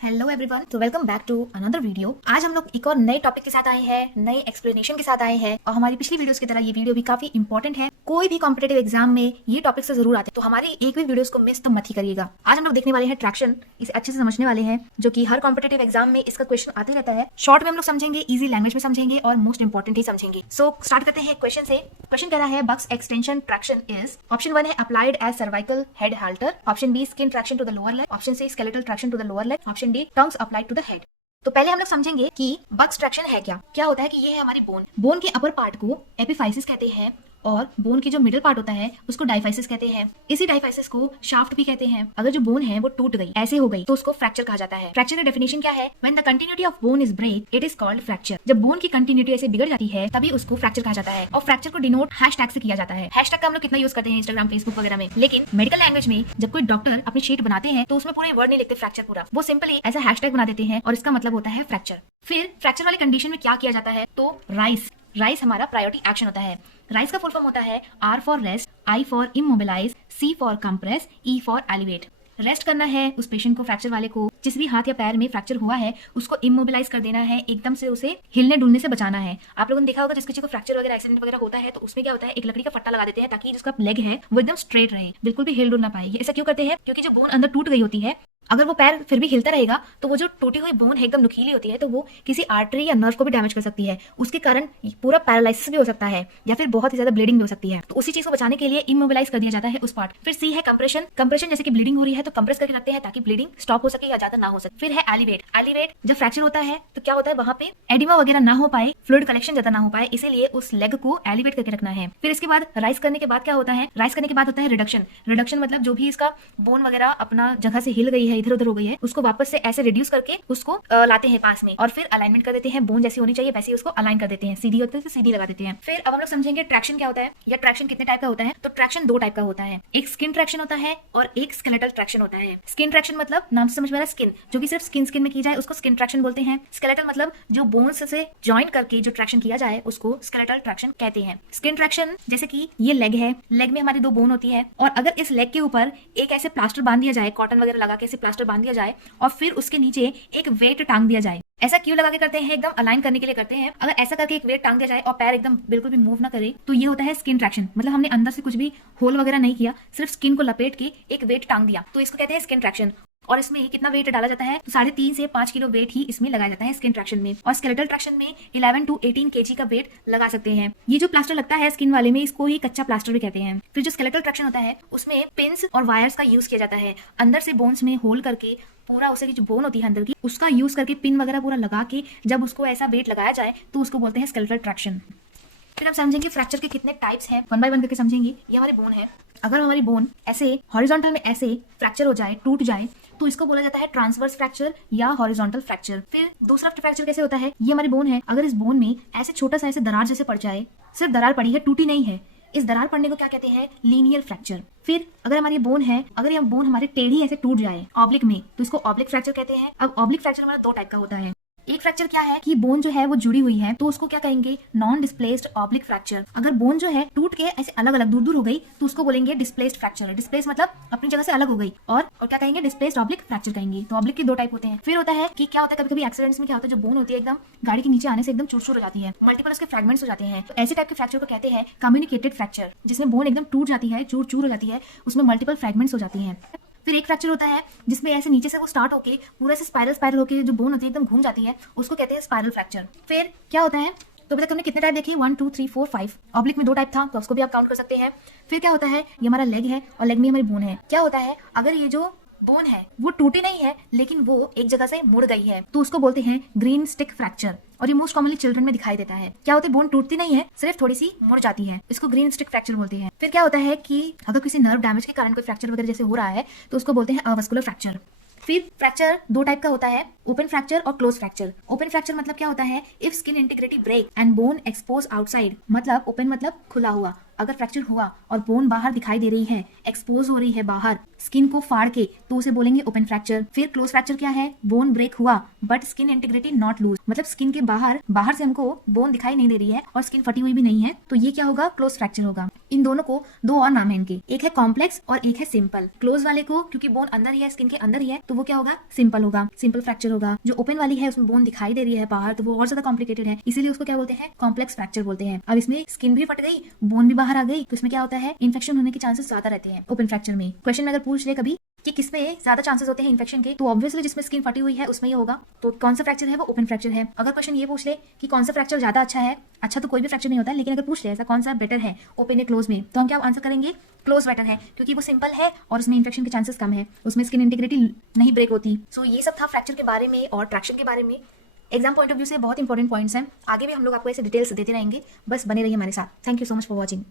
Hello everyone, तो welcome back to another video. आज हम लोग एक और नए टॉपिक के साथ आए हैं, नए एक्सप्लेनेशन के साथ आए हैं। और हमारी पिछली वीडियोस की तरह ये वीडियो भी काफी इंपॉर्टेंट है। कोई भी कॉम्पिटेटिव एग्जाम में ये टॉपिक से जरूर आते हैं, तो हमारी एक भी वीडियोस को मिस तो मत ही करिएगा। आज हम लोग देखने वाले हैं ट्रैक्शन, इसे अच्छे से समझने वाले हैं, जो कि हर कॉम्पिटेटिव एग्जाम में इसका क्वेश्चन आते रहता है। शॉर्ट में हम लोग समझेंगे, इजी लैंग्वेज में समझेंगे और मोस्ट इंपॉर्टेंट ही समझेंगे। सो स्टार्ट करते हैं क्वेश्चन से। क्वेश्चन कह रहा है Buck's extension traction is, option 1 है applied as cervical head halter, option B skin traction to the lower leg, option C skeletal traction to the lower leg, option D tongs applied to the head. तो पहले हम लोग समझेंगे कि बक्स traction है क्या होता है कि ये है हमारी बोन के अपर पार्ट को एपिफाइसिस कहते हैं और बोन की जो मिडिल पार्ट होता है उसको डाइफाइसिस कहते हैं। इसी डाइफाइसिस को शाफ्ट भी कहते हैं। अगर जो बोन है वो टूट गई, ऐसे हो गई, तो उसको फ्रैक्चर कहा जाता है। फ्रैक्चर का डेफिनेशन क्या है? When the continuity of bone is break it is called fracture. जब बोन की कंटिन्यूटी ऐसे बिगड़ जाती है तभी उसको फ्रैक्चर कहा जाता है। और फ्रैक्चर को डिनोट हैशटैग से किया जाता है। हैशटैग का हम लोग कितना यूज करते हैं इंस्टाग्राम, फेसबुक वगैरह में, लेकिन मेडिकल लैंग्वेज में जब कोई डॉक्टर अपनी शीट बनाते हैं तो उसमें पूरे वर्ड नहीं लिखते फ्रैक्चर पूरा, वो सिंपली ऐसा हैशटैग बना देते हैं और इसका मतलब होता है फ्रैक्चर। फिर फ्रैक्चर वाली कंडीशन में क्या किया जाता है? तो राइस हमारा प्रायोरिटी एक्शन होता है। राइस का फुल फॉर्म होता है R for rest, I for immobilise, C for compress, E for elevate. Rest करना है उस पेशेंट को, फ्रैक्चर वाले को, जिस भी हाथ या पैर में फ्रैक्चर हुआ है उसको इमोबिलाइज कर देना है, एकदम से उसे हिलने डुलने से बचाना है। आप लोगों ने देखा होगा जिस किसी को फ्रैक्चर वगैरह एक्सीडेंट वगैरह होता है तो उसमें क्या होता है, एक लकड़ी का फट्टा लगा देते हैं ताकि जिसका लेग है वो एकदम स्ट्रेट रहे, बिल्कुल भी हिल डुल ना पाए। ऐसा क्यों करते हैं? क्योंकि जो बोन अंदर टूट गई होती है, अगर वो पैर फिर भी हिलता रहेगा तो वो जो टूटी हुई बोन है एकदम नुकीली होती है, तो वो किसी आर्टरी या नर्व को भी डैमेज कर सकती है। उसके कारण पूरा पैरालिसिस भी हो सकता है या फिर बहुत ही ज्यादा ब्लीडिंग भी हो सकती है। तो उसी चीज को बचाने के लिए इमोबिलाइज कर दिया जाता है उस पार्ट। फिर सी है कंप्रेशन। कंप्रेशन जैसे कि ब्लीडिंग हो रही है तो कंप्रेस करके रखते हैं ताकि ब्लीडिंग स्टॉप हो सके या ज्यादा ना हो सके। फिर है एलिवेट। जब फ्रैक्चर होता है तो क्या होता है, वहां पे एडिमा वगैरह ना हो पाए, फ्लूइड कलेक्शन ज्यादा ना हो पाए, इसीलिए उस लेग को एलिवेट करके रखना है। फिर इसके बाद राइज करने के बाद क्या होता है? राइज करने के बाद होता है रिडक्शन मतलब जो भी इसका बोन वगैरह अपना जगह से हिल गई है, इधर उधर हो गई है, उसको वापस से ऐसे रिड्यूस करके उसको लाते हैं पास में और फिर अलाइनमेंट कर देते हैं। बोन जैसी होनी चाहिए वैसे ही उसको अलाइन कर देते हैं, सीधी होती है तो सीधी लगा देते हैं। फिर अब हम लोग समझेंगे ट्रैक्शन क्या होता है या ट्रैक्शन कितने टाइप का होता है। तो ट्रैक्शन 2 टाइप का होता है, एक स्किन ट्रैक्शन होता है और एक स्केलेटल ट्रैक्शन होता है। स्किन ट्रैक्शन मतलब नाम से समझ में आ रहा है, स्किन जो कि सिर्फ स्किन में की जाए उसको स्किन ट्रैक्शन बोलते हैं। स्केलेटल मतलब जो बोन्स से ज्वाइन करके जो ट्रैक्शन किया जाए उसको स्केलेटल ट्रैक्शन कहते हैं। स्किन ट्रैक्शन जैसे कि ये लेग है, लेग में हमारी 2 बोन होती है और अगर इस लेग के ऊपर एक ऐसे प्लास्टर बांध दिया जाए, कॉटन वगैरह लगा के ऐसे प्लास्टर बांध दिया जाए और फिर उसके नीचे एक वेट टांग दिया जाए। ऐसा क्यों लगा के करते हैं? एकदम अलाइन करने के लिए करते हैं। अगर ऐसा करके एक वेट टांग दिया जाए और पैर एकदम बिल्कुल भी मूव ना करे तो ये होता है स्किन ट्रैक्शन। मतलब हमने अंदर से कुछ भी होल वगैरह नहीं किया, सिर्फ स्किन को लपेट के एक वेट टांग दिया, तो इसको कहते हैं स्किन ट्रैक्शन। और इसमें कितना वेट डाला जाता है? तो 3.5 से 5 किलो वेट ही इसमें लगाया जाता है स्किन ट्रैक्शन में। और स्केलेटल ट्रैक्शन में 11 to 18 kg का वेट लगा सकते हैं। ये जो प्लास्टर लगता है स्किन वाले में, इसको ही कच्चा प्लास्टर भी कहते हैं। फिर जो स्केलेटल ट्रैक्शन होता है उसमें पिन्स और वायर्स का यूज किया जाता है। अंदर से बोन्स में होल करके पूरा उसे जो बोन होती है अंदर की, उसका यूज करके पिन वगैरह पूरा लगा के जब उसको ऐसा वेट लगाया जाए तो उसको बोलते हैं स्केलेटल ट्रैक्शन। फिर हम समझेंगे फ्रैक्चर के कितने टाइप्स हैं, 1 by 1 करके समझेंगे। ये हमारी बोन है, अगर हमारी बोन ऐसे हॉरिजॉन्टल में ऐसे फ्रैक्चर हो जाए, टूट जाए, तो इसको बोला जाता है ट्रांसवर्स फ्रैक्चर या हॉरिजॉन्टल फ्रैक्चर। फिर दूसरा फ्रैक्चर कैसे होता है? ये हमारी बोन है, अगर इस बोन में ऐसे छोटा सा ऐसे दरार जैसे पड़ जाए, सिर्फ दरार पड़ी है, टूटी नहीं है, इस दरार पड़ने को क्या कहते हैं? Linear fracture. फिर अगर हमारी बोन है, अगर ये बोन हमारी टेढ़ी ऐसे टूट जाए ऑब्लिक में, तो इसको ऑब्लिक फ्रैक्चर कहते हैं। अब ऑब्लिक फ्रैक्चर हमारा 2 टाइप का होता है। एक फ्रैक्चर क्या है कि बोन जो है वो जुड़ी हुई है, तो उसको क्या कहेंगे? Non displaced oblique fracture. अगर बोन जो है टूट के ऐसे अलग अलग दूर दूर हो गई तो उसको बोलेंगे डिस्प्लेस्ड फ्रैक्चर। डिस्प्लेस मतलब अपनी जगह से अलग हो गई, और क्या कहेंगे? डिस्प्लेस्ड ऑब्लिक फ्रैक्चर कहेंगे। तो ऑब्लिक के 2 टाइप होते हैं। फिर होता है कि क्या होता है, कभी कभी एक्सीडेंट्स में क्या होता है, जो बोन होती है एकदम गाड़ी के नीचे आने से एकदम चूर चूर हो जाती है, मल्टीपल उसके फ्रैगमेंट्स हो जाते हैं, तो ऐसे टाइप के फ्रैक्चर को कहते हैं कम्युनिकेटेड फ्रैक्चर, जिसमें बोन एकदम टूट जाती है, चूर चूर हो जाती है, उसमें मल्टीपल फ्रैगमेंट्स हो जाती हैं। फिर एक फ्रैक्चर होता है जिसमें ऐसे नीचे से वो स्टार्ट होके पूरा से स्पाइरल होके जो बोन होती है एकदम घूम जाती है, उसको कहते हैं स्पाइरल फ्रैक्चर। फिर क्या होता है? तो अभी तक हमने कितने टाइप देखे? 1 2 3 4 5। ऑब्लिक में 2 टाइप था तो उसको भी आप काउंट कर सकते हैं। फिर क्या होता है? ये हमारा लेग है और लेग में हमारी बोन है। क्या होता है, अगर ये जो बोन है वो टूटी नहीं है लेकिन वो एक जगह से मुड़ गई है तो उसको बोलते हैं ग्रीन स्टिक फ्रैक्चर, और ये मोस्ट कॉमनली चिल्ड्रन में दिखाई देता है। क्या होता है? बोन टूटती नहीं है, सिर्फ थोड़ी सी मुड़ जाती है, इसको ग्रीन स्टिक फ्रैक्चर बोलते हैं। फिर क्या होता है कि अगर किसी नर्व डैमेज के कारण कोई फ्रैक्चर वगैरह जैसे हो रहा है तो उसको बोलते हैं अवस्कुलर फ्रैक्चर। फिर फ्रैक्चर 2 टाइप का होता है, ओपन फ्रैक्चर और क्लोज फ्रैक्चर। ओपन फ्रैक्चर मतलब क्या होता है? If skin integrity break and bone expose outside, मतलब ओपन मतलब खुला हुआ, अगर फ्रैक्चर हुआ और बोन बाहर दिखाई दे रही है, एक्सपोज हो रही है बाहर, स्किन को फाड़ के तो उसे बोलेंगे ओपन फ्रैक्चर। फिर क्लोज फ्रैक्चर क्या है, बोन ब्रेक हुआ but skin integrity not lose, मतलब स्किन के बाहर से हमको बोन दिखाई नहीं दे रही है और स्किन फटी हुई भी नहीं है, तो ये क्या होगा, क्लोज फ्रैक्चर होगा। इन दोनों को दो और नाम है इनके, एक है कॉम्प्लेक्स और एक है सिंपल। क्लोज वाले को क्योंकि बोन अंदर ही है, स्किन के अंदर ही है, तो वो क्या होगा, सिंपल होगा, सिंपल फ्रैक्चर होगा। जो ओपन वाली है उसमें बोन दिखाई दे रही है बाहर, तो वो और ज्यादा कॉम्प्लिकेटेड है, इसीलिए उसको क्या बोलते हैं, कॉम्प्लेक्स फ्रैक्चर बोलते हैं। अब इसमें स्किन भी फट गई, बोन भी बाहर आ गई, तो इसमें क्या होता है, इन्फेक्शन होने के चांसेस ज्यादा रहते हैं ओपन फ्रैक्चर में। क्वेश्चन में अगर पूछ ले कभी कि किसमें ज्यादा चांसेस होते हैं इन्फेक्शन के, तो ऑब्वियसली जिसमें स्किन फटी हुई है उसमें ही होगा। तो कौन सा फ्रैक्चर है, वो ओपन फ्रैक्चर है। अगर क्वेश्चन ये पूछ ले कि कौन सा फ्रैक्चर ज्यादा अच्छा है, अच्छा तो कोई भी फ्रैक्चर नहीं होता है, लेकिन अगर पूछ ले ऐसा कौन सा बेटर है ओपन या क्लोज में, तो हम क्या आंसर करेंगे, क्लोज बेटर है, क्योंकि वो सिंपल है और उसमें इन्फेक्शन के चांसेस कम है, उसमें स्किन इंटीग्रिटी नहीं ब्रेक होती। सो ये सब था फ्रैक्चर के बारे में और ट्रैक्शन के बारे में। एग्जाम पॉइंट ऑफ व्यू से बहुत इंपॉर्टेंट पॉइंट्स हैं, आगे भी हम लोग आपको ऐसे डिटेल्स देते रहेंगे, बस बने रहिए हमारे साथ। Thank you so much for watching.